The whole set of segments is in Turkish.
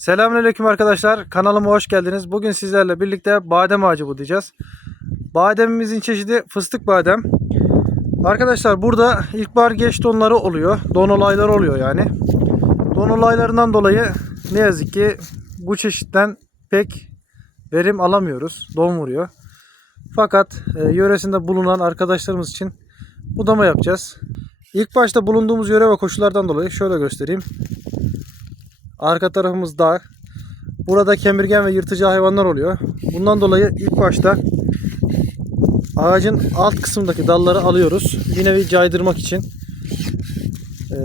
Selamünaleyküm arkadaşlar. Kanalıma hoş geldiniz. Bugün sizlerle birlikte badem ağacı budayacağız. Bademimizin çeşidi fıstık badem. Arkadaşlar burada ilkbahar geç donları oluyor. Don olayları oluyor yani. Don olaylarından dolayı ne yazık ki bu çeşitten pek verim alamıyoruz. Don vuruyor. Fakat e, yöresinde bulunan arkadaşlarımız için budama yapacağız. İlk başta bulunduğumuz yöre ve koşullardan dolayı şöyle göstereyim. Arka tarafımız dağ. Burada kemirgen ve yırtıcı hayvanlar oluyor. Bundan dolayı ilk başta ağacın alt kısmındaki dalları alıyoruz. Bir nevi caydırmak için. Ee,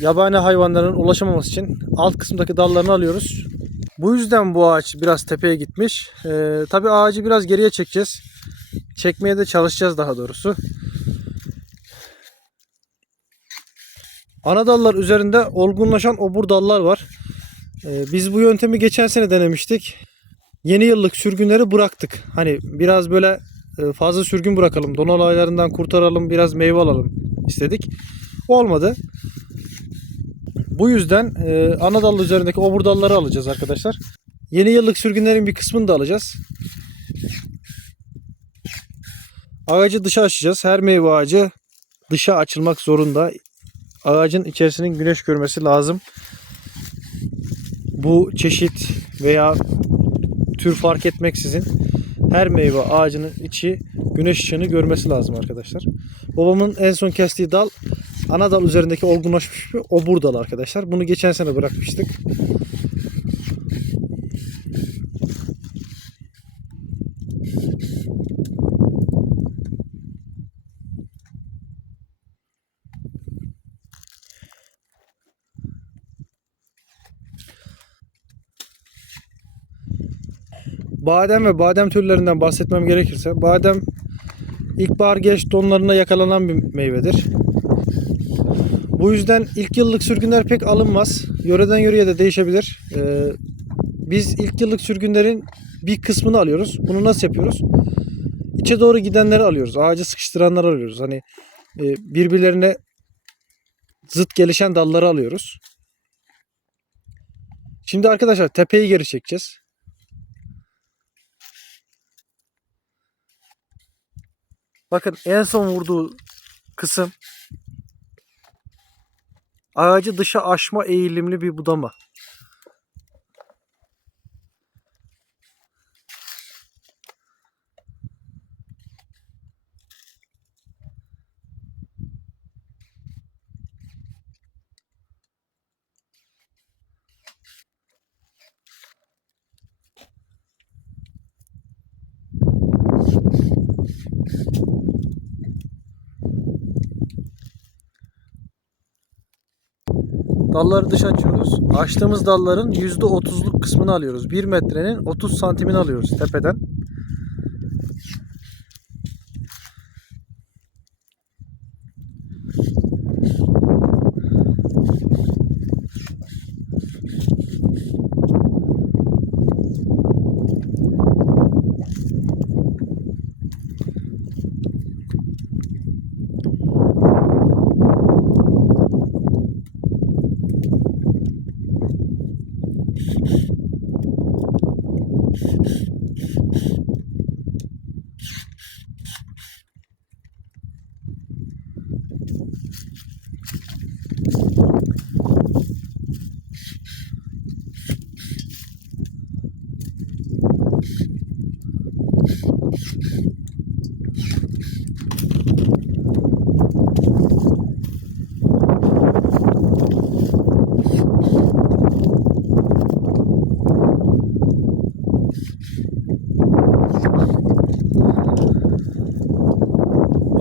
yabani hayvanların ulaşamaması için alt kısımdaki dallarını alıyoruz. Bu yüzden bu ağaç biraz tepeye gitmiş. Ee, Tabi ağacı biraz geriye çekeceğiz. Çekmeye de çalışacağız daha doğrusu. Ana dallar üzerinde olgunlaşan obur dallar var. Ee, biz bu yöntemi geçen sene denemiştik. Yeni yıllık sürgünleri bıraktık. Hani biraz böyle e, fazla sürgün bırakalım. Don olaylarından kurtaralım, biraz meyve alalım istedik. Olmadı. Bu yüzden e, ana dal üzerindeki obur dalları alacağız arkadaşlar. Yeni yıllık sürgünlerin bir kısmını da alacağız. Ağacı dışa açacağız. Her meyve ağacı dışa açılmak zorunda ağacın içerisinin güneş görmesi lazım. Bu çeşit veya tür fark etmeksizin her meyve ağacının içi güneş ışığını görmesi lazım arkadaşlar. Babamın en son kestiği dal ana dal üzerindeki olgunlaşmış bir obur dal arkadaşlar. Bunu geçen sene bırakmıştık. Badem ve badem türlerinden bahsetmem gerekirse badem ilkbahar geç donlarına yakalanan bir meyvedir. Bu yüzden ilk yıllık sürgünler pek alınmaz. Yöreden yöreye de değişebilir. Ee, biz ilk yıllık sürgünlerin bir kısmını alıyoruz. Bunu nasıl yapıyoruz? İçe doğru gidenleri alıyoruz. Ağacı sıkıştıranları alıyoruz. Hani e, birbirlerine zıt gelişen dalları alıyoruz. Şimdi arkadaşlar tepeyi geri çekeceğiz. Bakın en son vurduğu kısım ağacı dışa aşma eğilimli bir budama. Dalları dışa açıyoruz. Açtığımız dalların %30'luk kısmını alıyoruz. 1 metrenin 30 santimini alıyoruz tepeden.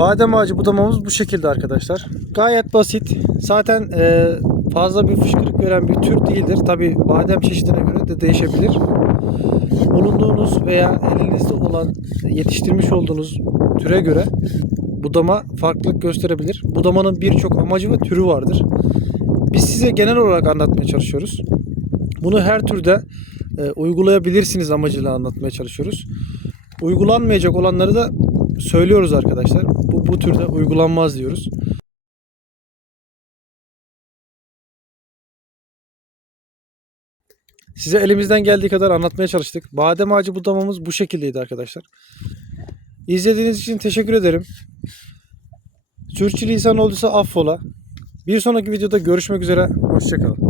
Badem ağacı budamamız bu şekilde arkadaşlar. Gayet basit. Zaten e, fazla bir fışkırık veren bir tür değildir. Tabi badem çeşidine göre de değişebilir. Bulunduğunuz veya elinizde olan yetiştirmiş olduğunuz türe göre budama farklılık gösterebilir. Budamanın birçok amacı ve türü vardır. Biz size genel olarak anlatmaya çalışıyoruz. Bunu her türde e, uygulayabilirsiniz amacıyla anlatmaya çalışıyoruz. Uygulanmayacak olanları da söylüyoruz arkadaşlar. Bu, bu türde uygulanmaz diyoruz. Size elimizden geldiği kadar anlatmaya çalıştık. Badem ağacı budamamız bu şekildeydi arkadaşlar. İzlediğiniz için teşekkür ederim. Sürçülisan olduysa affola. Bir sonraki videoda görüşmek üzere. Hoşçakalın.